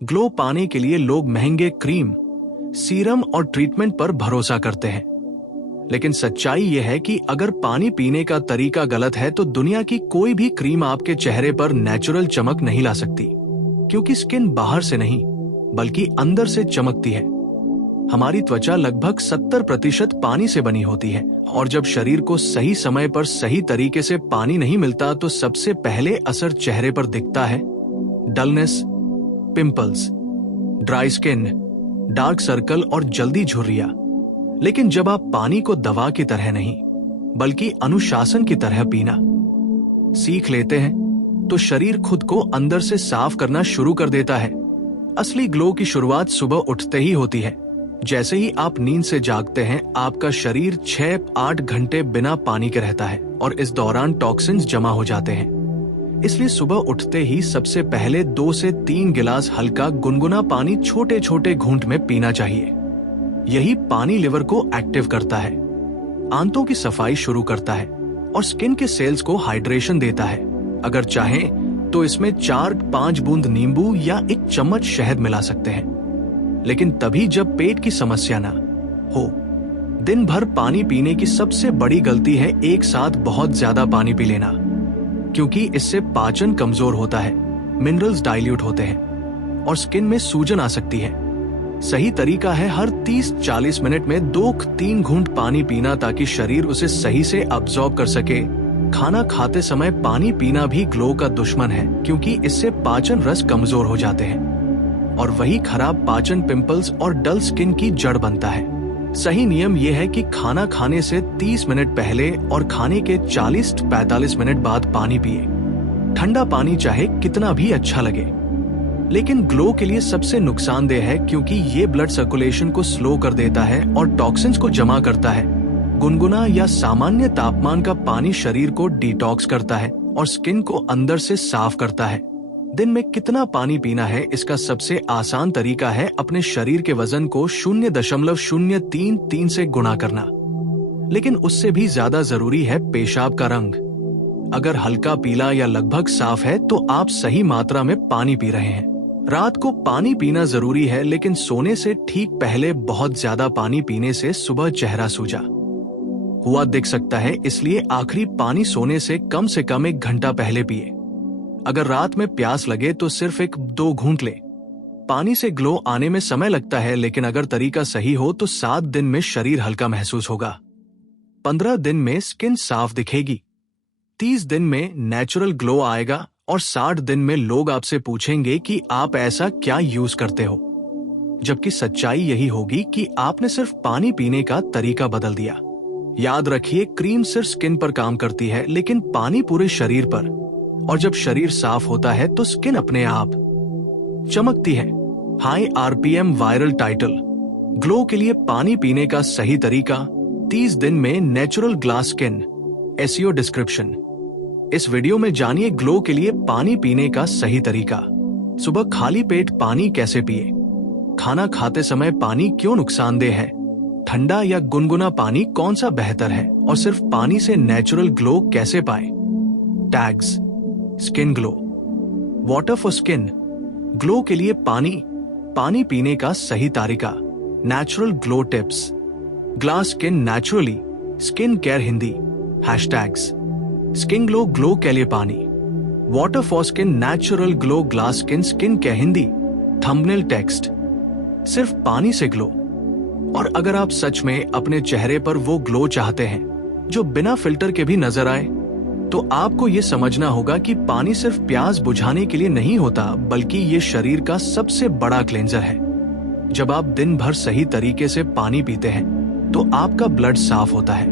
Glow पाने के लिए लोग महंगे क्रीम, सीरम और ट्रीटमेंट पर भरोसा करते हैं, लेकिन सच्चाई यह है कि अगर पानी पीने का तरीका गलत है तो दुनिया की कोई भी क्रीम आपके चेहरे पर नेचुरल चमक नहीं ला सकती, क्योंकि स्किन बाहर से नहीं बल्कि अंदर से चमकती है। हमारी त्वचा लगभग 70% पानी से बनी होती है, और जब शरीर को सही समय पर सही तरीके से पानी नहीं मिलता तो सबसे पहले असर चेहरे पर दिखता है dullness, pimples, dry skin, dark circle और जल्दी झुर्रियां। लेकिन जब आप पानी को दवा की तरह नहीं बल्कि अनुशासन की तरह पीना सीख लेते हैं तो शरीर खुद को अंदर से साफ करना शुरू कर देता है। असली ग्लो की शुरुआत सुबह उठते ही होती है। जैसे ही आप नींद से जागते हैं आपका शरीर 6-8 घंटे बिना पानी के रहता है और इस दौरान टॉक्सिन्स जमा हो जाते हैं। इसलिए सुबह उठते ही सबसे पहले 2 से 3 गिलास हल्का गुनगुना पानी छोटे छोटे घूंट में पीना चाहिए। यही पानी लिवर को एक्टिव करता है, आंतों की सफाई शुरू करता है और स्किन के सेल्स को हाइड्रेशन देता है। अगर चाहें तो इसमें 4-5 बूंद नींबू या 1 चम्मच शहद मिला सकते हैं, लेकिन तभी जब पेट की समस्या ना हो। दिन भर पानी पीने की सबसे बड़ी गलती है एक साथ बहुत ज्यादा पानी पी लेना, क्योंकि इससे पाचन कमजोर होता है, मिनरल्स डाइल्यूट होते हैं और स्किन में सूजन आ सकती है। सही तरीका है हर 30-40 मिनट में 2-3 घूंट पानी पीना, ताकि शरीर उसे सही से अब्सॉर्ब कर सके। खाना खाते समय पानी पीना भी ग्लो का दुश्मन है, क्योंकि इससे पाचन रस कमजोर हो जाते हैं और वही खराब पाचन पिंपल्स और डल स्किन की जड़ बनता है। सही नियम यह है कि खाना खाने से 30 मिनट पहले और खाने के 40-45 मिनट बाद पानी पिए। ठंडा पानी चाहे कितना भी अच्छा लगे, लेकिन ग्लो के लिए सबसे नुकसानदेह है, क्योंकि ये ब्लड सर्कुलेशन को स्लो कर देता है और टॉक्सिन्स को जमा करता है। गुनगुना या सामान्य तापमान का पानी शरीर को डिटॉक्स करता है और स्किन को अंदर से साफ करता है। दिन में कितना पानी पीना है, इसका सबसे आसान तरीका है अपने शरीर के वजन को 0.033 से गुणा करना। लेकिन उससे भी ज्यादा जरूरी है पेशाब का रंग। अगर हल्का पीला या लगभग साफ है तो आप सही मात्रा में पानी पी रहे हैं। रात को पानी पीना जरूरी है, लेकिन सोने से ठीक पहले बहुत ज्यादा पानी पीने से सुबह चेहरा सूजा हुआ दिख सकता है, इसलिए आखिरी पानी सोने से कम 1 घंटा पहले पिए। अगर रात में प्यास लगे तो सिर्फ 1-2 घूंट ले। पानी से ग्लो आने में समय लगता है, लेकिन अगर तरीका सही हो तो 7 दिन में शरीर हल्का महसूस होगा, 15 दिन में स्किन साफ दिखेगी, 30 दिन में नेचुरल ग्लो आएगा और 60 दिन में लोग आपसे पूछेंगे कि आप ऐसा क्या यूज करते हो। जबकि सच्चाई यही होगी कि आपने सिर्फ पानी पीने का तरीका बदल दिया। याद रखिए, क्रीम सिर्फ स्किन पर काम करती है, लेकिन पानी पूरे शरीर पर। और जब शरीर साफ होता है तो स्किन अपने आप चमकती है। High RPM viral title, glow के लिए पानी पीने का सही तरीका, 30 दिन में natural glass skin. SEO description. इस वीडियो में जानिए ग्लो के लिए पानी पीने का सही तरीका। सुबह खाली पेट पानी कैसे पिए, खाना खाते समय पानी क्यों नुकसानदेह है, ठंडा या गुनगुना पानी कौन सा बेहतर है, और सिर्फ पानी से नेचुरल ग्लो कैसे पाए। Tags: skin glow, water for skin, glow के लिए पानी पीने का सही तरीका, natural glow tips, glass skin naturally, skin care Hindi, hashtags: skin glow, glow के लिए पानी, water for skin, natural glow, glass skin, skin care Hindi, thumbnail text: सिर्फ पानी से ग्लो। और अगर आप सच में अपने चेहरे पर वो ग्लो चाहते हैं जो बिना फिल्टर के भी नजर आए, तो आपको ये समझना होगा कि पानी सिर्फ प्यास बुझाने के लिए नहीं होता, बल्कि ये शरीर का सबसे बड़ा क्लेंजर है। जब आप दिन भर सही तरीके से पानी पीते हैं तो आपका ब्लड साफ होता है,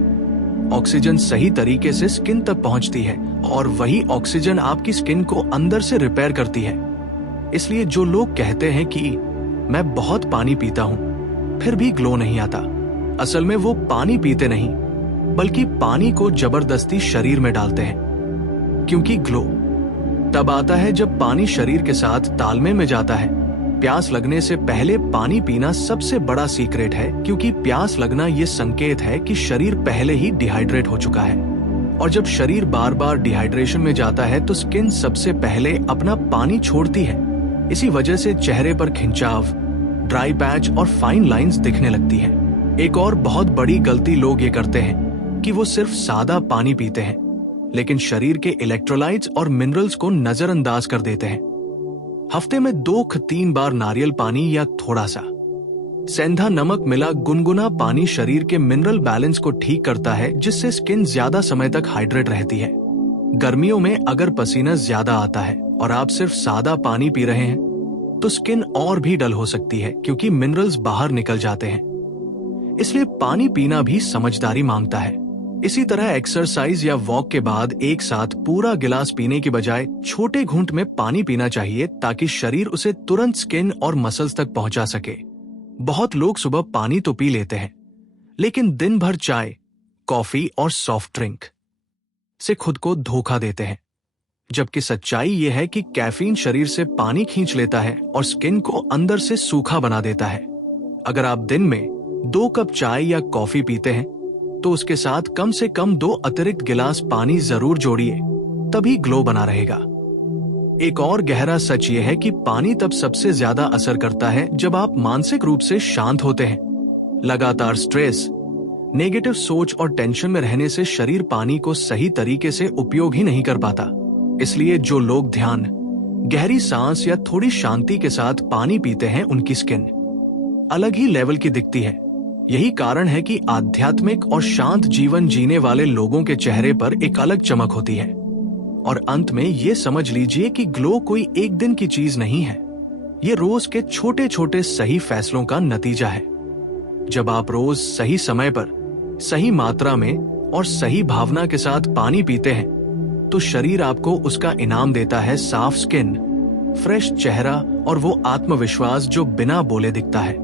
ऑक्सीजन सही तरीके से स्किन तक पहुंचती है और वही ऑक्सीजन आपकी स्किन को अंदर से रिपेयर करती है। इसलिए जो लोग कहते हैं कि मैं बहुत पानी पीता हूं फिर भी ग्लो नहीं आता, असल में वो पानी पीते नहीं बल्कि पानी को जबरदस्ती शरीर में डालते हैं। क्योंकि ग्लो तब आता है जब पानी शरीर के साथ तालमेल में जाता है। प्यास लगने से पहले पानी पीना सबसे बड़ा सीक्रेट है, क्योंकि प्यास लगना ये संकेत है कि शरीर पहले ही डिहाइड्रेट हो चुका है। और जब शरीर बार बार डिहाइड्रेशन में जाता है तो स्किन सबसे पहले अपना पानी छोड़ती है। इसी वजह से चेहरे पर खिंचाव, ड्राई पैच और फाइन लाइंस दिखने लगती हैं। एक और बहुत बड़ी गलती लोग ये करते हैं कि वो सिर्फ सादा पानी पीते हैं, लेकिन शरीर के इलेक्ट्रोलाइट्स और मिनरल्स को नजरअंदाज कर देते हैं। हफ्ते में 2-3 बार नारियल पानी या थोड़ा सा सेंधा नमक मिला गुनगुना पानी शरीर के मिनरल बैलेंस को ठीक करता है, जिससे स्किन ज्यादा समय तक हाइड्रेट रहती है। गर्मियों में अगर पसीना ज्यादा आता है और आप सिर्फ सादा पानी पी रहे हैं तो स्किन और भी डल हो सकती है, क्योंकि मिनरल्स बाहर निकल जाते हैं। इसलिए पानी पीना भी समझदारी मांगता है। इसी तरह एक्सरसाइज या वॉक के बाद एक साथ पूरा गिलास पीने की बजाय छोटे घूंट में पानी पीना चाहिए, ताकि शरीर उसे तुरंत स्किन और मसल्स तक पहुंचा सके। बहुत लोग सुबह पानी तो पी लेते हैं, लेकिन दिन भर चाय, कॉफी और सॉफ्ट ड्रिंक से खुद को धोखा देते हैं। जबकि सच्चाई यह है कि कैफीन शरीर से पानी खींच लेता है और स्किन को अंदर से सूखा बना देता है। अगर आप दिन में 2 कप चाय या कॉफी पीते हैं तो उसके साथ कम से कम 2 अतिरिक्त गिलास पानी जरूर जोड़िए, तभी ग्लो बना रहेगा। एक और गहरा सच यह है कि पानी तब सबसे ज्यादा असर करता है जब आप मानसिक रूप से शांत होते हैं। लगातार स्ट्रेस, नेगेटिव सोच और टेंशन में रहने से शरीर पानी को सही तरीके से उपयोग ही नहीं कर पाता। इसलिए जो लोग ध्यान, गहरी सांस या थोड़ी शांति के साथ पानी पीते हैं, उनकी स्किन अलग ही लेवल की दिखती है। यही कारण है कि आध्यात्मिक और शांत जीवन जीने वाले लोगों के चेहरे पर एक अलग चमक होती है। और अंत में ये समझ लीजिए कि ग्लो कोई एक दिन की चीज नहीं है, ये रोज के छोटे छोटे सही फैसलों का नतीजा है। जब आप रोज सही समय पर, सही मात्रा में और सही भावना के साथ पानी पीते हैं तो शरीर आपको उसका इनाम देता है। साफ स्किन, फ्रेश चेहरा और वो आत्मविश्वास जो बिना बोले दिखता है।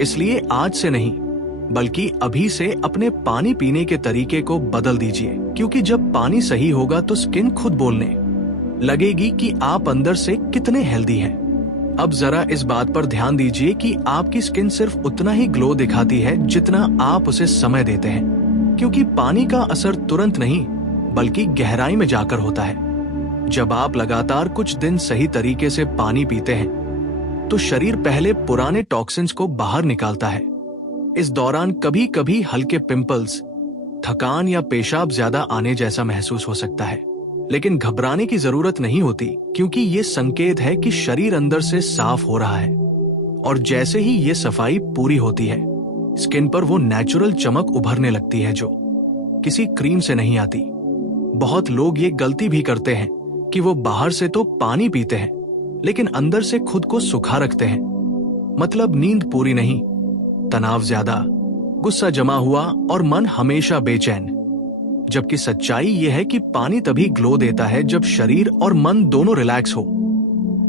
इसलिए आज से नहीं, बल्कि अभी से अपने पानी पीने के तरीके को बदल दीजिए, क्योंकि जब पानी सही होगा तो स्किन खुद बोलने लगेगी कि आप अंदर से कितने हेल्दी हैं। अब जरा इस बात पर ध्यान दीजिए कि आपकी स्किन सिर्फ उतना ही ग्लो दिखाती है जितना आप उसे समय देते हैं, क्योंकि पानी का असर तुरंत नहीं बल्कि गहराई में जाकर होता है। जब आप लगातार कुछ दिन सही तरीके से पानी पीते हैं तो शरीर पहले पुराने टॉक्सिन्स को बाहर निकालता है। इस दौरान कभी कभी हल्के पिंपल्स, थकान या पेशाब ज्यादा आने जैसा महसूस हो सकता है, लेकिन घबराने की जरूरत नहीं होती, क्योंकि ये संकेत है कि शरीर अंदर से साफ हो रहा है। और जैसे ही ये सफाई पूरी होती है, स्किन पर वो नेचुरल चमक उभरने लगती है जो किसी क्रीम से नहीं आती। बहुत लोग ये गलती भी करते हैं कि वो बाहर से तो पानी पीते हैं, लेकिन अंदर से खुद को सुखा रखते हैं। मतलब नींद पूरी नहीं, तनाव ज्यादा, गुस्सा जमा हुआ और मन हमेशा बेचैन। जबकि सच्चाई यह है कि पानी तभी ग्लो देता है जब शरीर और मन दोनों रिलैक्स हो।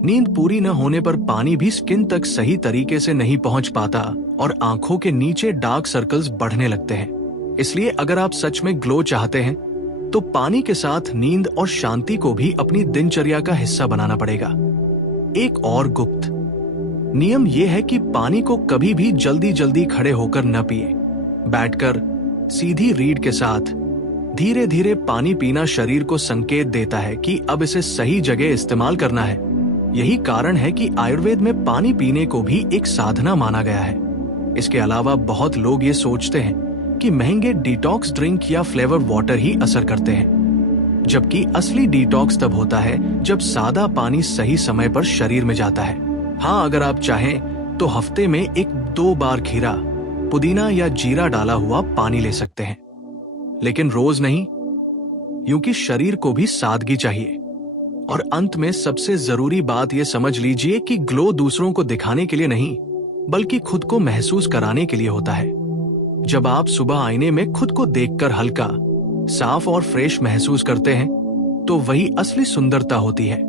नींद पूरी न होने पर पानी भी स्किन तक सही तरीके से नहीं पहुंच पाता और आंखों के नीचे डार्क सर्कल्स बढ़ने लगते हैं। इसलिए अगर आप सच में ग्लो चाहते हैं तो पानी के साथ नींद और शांति को भी अपनी दिनचर्या का हिस्सा बनाना पड़ेगा। एक और गुप्त नियम यह है कि पानी को कभी भी जल्दी जल्दी खड़े होकर न पिए। बैठकर सीधी रीढ़ के साथ धीरे धीरे पानी पीना शरीर को संकेत देता है कि अब इसे सही जगह इस्तेमाल करना है। यही कारण है कि आयुर्वेद में पानी पीने को भी एक साधना माना गया है। इसके अलावा बहुत लोग ये सोचते हैं कि महंगे डिटॉक्स ड्रिंक या फ्लेवर वाटर ही असर करते हैं, जबकि असली डिटॉक्स तब होता है जब सादा पानी सही समय पर शरीर में जाता है। हाँ, अगर आप चाहें तो हफ्ते में 1-2 बार खीरा, पुदीना या जीरा डाला हुआ पानी ले सकते हैं, लेकिन रोज नहीं, क्योंकि शरीर को भी सादगी चाहिए। और अंत में सबसे जरूरी बात यह समझ लीजिए कि ग्लो दूसरों को दिखाने के लिए नहीं, बल्कि खुद को महसूस कराने के लिए होता है। जब आप सुबह आईने में खुद को देखकर हल्का, साफ और फ्रेश महसूस करते हैं तो वही असली सुंदरता होती है।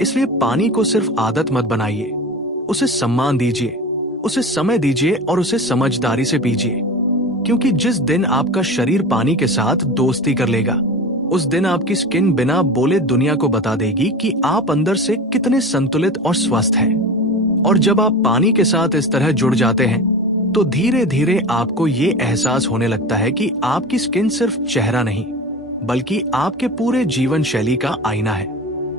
इसलिए पानी को सिर्फ आदत मत बनाइए, उसे सम्मान दीजिए, उसे समय दीजिए और उसे समझदारी से पीजिए, क्योंकि जिस दिन आपका शरीर पानी के साथ दोस्ती कर लेगा, उस दिन आपकी स्किन बिना बोले दुनिया को बता देगी कि आप अंदर से कितने संतुलित और स्वस्थ हैं। और जब आप पानी के साथ इस तरह जुड़ जाते हैं तो धीरे धीरे आपको ये एहसास होने लगता है कि आपकी स्किन सिर्फ चेहरा नहीं, बल्कि आपके पूरे जीवन शैली का आईना है।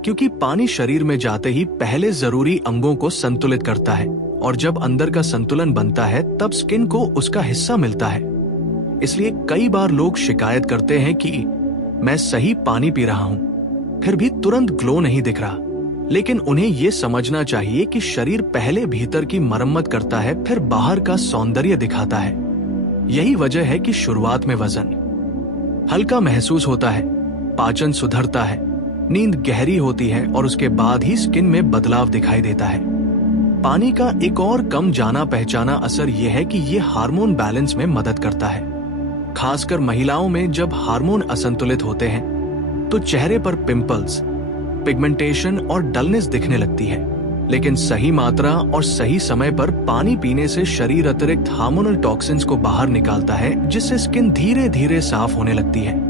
क्योंकि पानी शरीर में जाते ही पहले जरूरी अंगों को संतुलित करता है और जब अंदर का संतुलन बनता है तब स्किन को उसका हिस्सा मिलता है। इसलिए कई बार लोग शिकायत करते हैं कि मैं सही पानी पी रहा हूं, फिर भी तुरंत ग्लो नहीं दिख रहा। लेकिन उन्हें यह समझना चाहिए कि शरीर पहले भीतर की मरम्मत करता है, फिर बाहर का सौंदर्य दिखाता है। यही वजह है कि शुरुआत में वजन हल्का महसूस होता है, पाचन सुधरता है, नींद गहरी होती है और उसके बाद ही स्किन में बदलाव दिखाई देता है। पानी का एक और कम जाना पहचाना असर यह है कि यह हार्मोन बैलेंस में मदद करता है। खासकर महिलाओं में जब हार्मोन असंतुलित होते हैं तो चेहरे पर पिंपल्स, पिगमेंटेशन और डलनेस दिखने लगती है। लेकिन सही मात्रा और सही समय पर पानी पीने से शरीर अतिरिक्त हार्मोनल टॉक्सिन्स को बाहर निकालता है, जिससे स्किन धीरे धीरे साफ होने लगती है।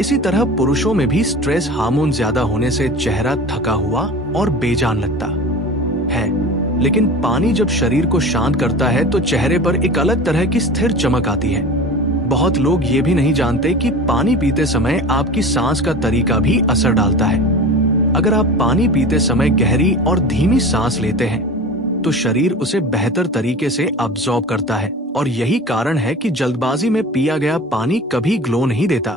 इसी तरह पुरुषों में भी स्ट्रेस हार्मोन ज्यादा होने से चेहरा थका हुआ और बेजान लगता है। लेकिन पानी जब शरीर को शांत करता है तो चेहरे पर एक अलग तरह की स्थिर चमक आती है। बहुत लोग ये भी नहीं जानते कि पानी पीते समय आपकी सांस का तरीका भी असर डालता है। अगर आप पानी पीते समय गहरी और धीमी सांस लेते हैं तो शरीर उसे बेहतर तरीके से अब्सॉर्ब करता है और यही कारण है कि जल्दबाजी में पिया गया पानी कभी ग्लो नहीं देता।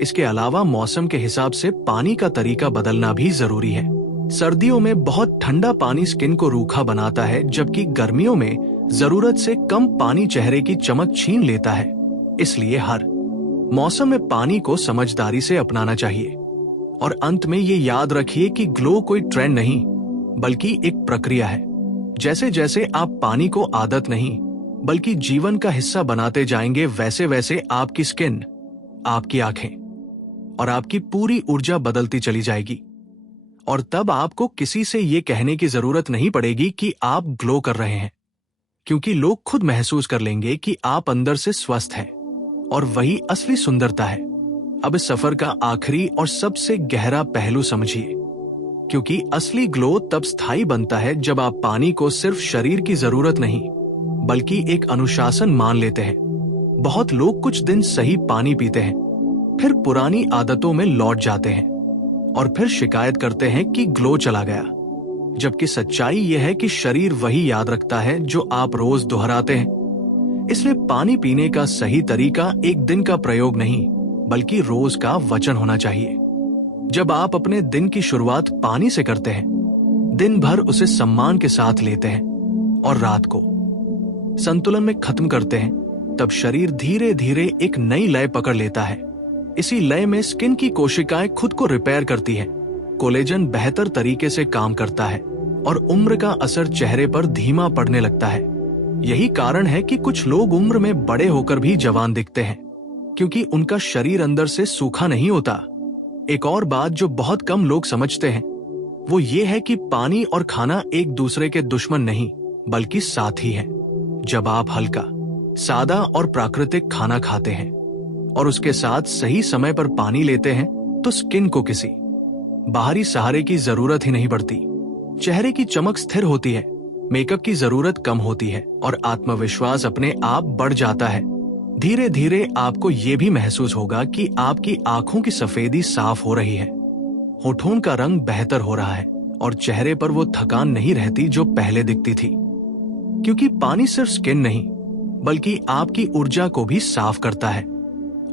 इसके अलावा मौसम के हिसाब से पानी का तरीका बदलना भी जरूरी है। सर्दियों में बहुत ठंडा पानी स्किन को रूखा बनाता है, जबकि गर्मियों में जरूरत से कम पानी चेहरे की चमक छीन लेता है। इसलिए हर मौसम में पानी को समझदारी से अपनाना चाहिए। और अंत में ये याद रखिए कि ग्लो कोई ट्रेंड नहीं बल्कि एक प्रक्रिया है। जैसे जैसे आप पानी को आदत नहीं बल्कि जीवन का हिस्सा बनाते जाएंगे, वैसे वैसे आपकी स्किन, आपकी आंखें और आपकी पूरी ऊर्जा बदलती चली जाएगी। और तब आपको किसी से ये कहने की जरूरत नहीं पड़ेगी कि आप ग्लो कर रहे हैं, क्योंकि लोग खुद महसूस कर लेंगे कि आप अंदर से स्वस्थ हैं। और वही असली सुंदरता है। अब इस सफर का आखिरी और सबसे गहरा पहलू समझिए, क्योंकि असली ग्लो तब स्थायी बनता है जब आप पानी को सिर्फ शरीर की जरूरत नहीं बल्कि एक अनुशासन मान लेते हैं। बहुत लोग कुछ दिन सही पानी पीते हैं, फिर पुरानी आदतों में लौट जाते हैं और फिर शिकायत करते हैं कि ग्लो चला गया। जबकि सच्चाई यह है कि शरीर वही याद रखता है जो आप रोज दोहराते हैं। इसलिए पानी पीने का सही तरीका एक दिन का प्रयोग नहीं बल्कि रोज का वचन होना चाहिए। जब आप अपने दिन की शुरुआत पानी से करते हैं, दिन भर उसे सम्मान के साथ लेते हैं और रात को संतुलन में खत्म करते हैं, तब शरीर धीरे धीरे एक नई लय पकड़ लेता है। इसी लय में स्किन की कोशिकाएं खुद को रिपेयर करती हैं, कोलेजन बेहतर तरीके से काम करता है और उम्र का असर चेहरे पर धीमा पड़ने लगता है। यही कारण है कि कुछ लोग उम्र में बड़े होकर भी जवान दिखते हैं, क्योंकि उनका शरीर अंदर से सूखा नहीं होता। एक और बात जो बहुत कम लोग समझते हैं वो ये है कि पानी और खाना एक दूसरे के दुश्मन नहीं बल्कि साथी हैं। जब आप हल्का, सादा और प्राकृतिक खाना खाते हैं और उसके साथ सही समय पर पानी लेते हैं तो स्किन को किसी बाहरी सहारे की जरूरत ही नहीं पड़ती। चेहरे की चमक स्थिर होती है, मेकअप की जरूरत कम होती है और आत्मविश्वास अपने आप बढ़ जाता है। धीरे धीरे आपको ये भी महसूस होगा कि आपकी आंखों की सफेदी साफ हो रही है, होठों का रंग बेहतर हो रहा है और चेहरे पर वो थकान नहीं रहती जो पहले दिखती थी। क्योंकि पानी सिर्फ स्किन नहीं बल्कि आपकी ऊर्जा को भी साफ करता है,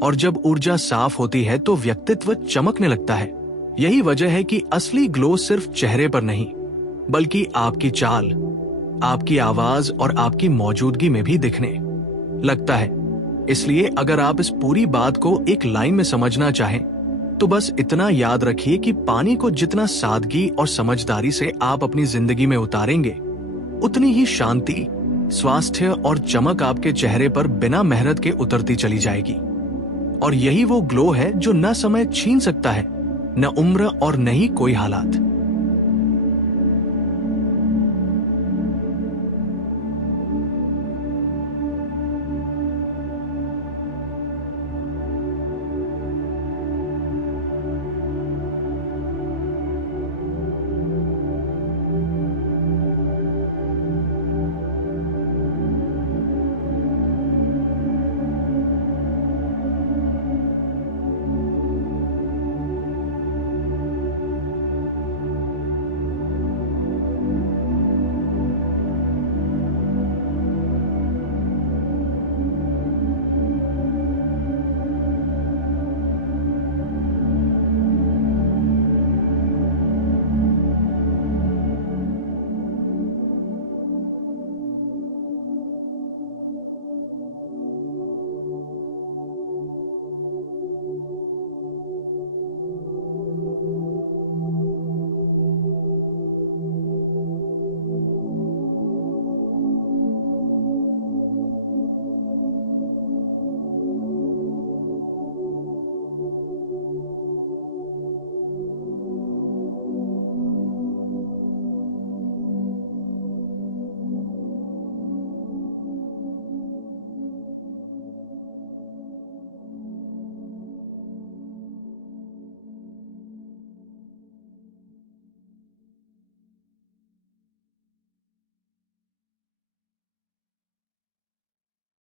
और जब ऊर्जा साफ होती है तो व्यक्तित्व चमकने लगता है। यही वजह है कि असली ग्लो सिर्फ चेहरे पर नहीं बल्कि आपकी चाल, आपकी आवाज और आपकी मौजूदगी में भी दिखने लगता है। इसलिए अगर आप इस पूरी बात को एक लाइन में समझना चाहें तो बस इतना याद रखिए कि पानी को जितना सादगी और समझदारी से आप अपनी जिंदगी में उतारेंगे, उतनी ही शांति, स्वास्थ्य और चमक आपके चेहरे पर बिना मेहनत के उतरती चली जाएगी। और यही वो ग्लो है जो न समय छीन सकता है, न उम्र और न ही कोई हालात।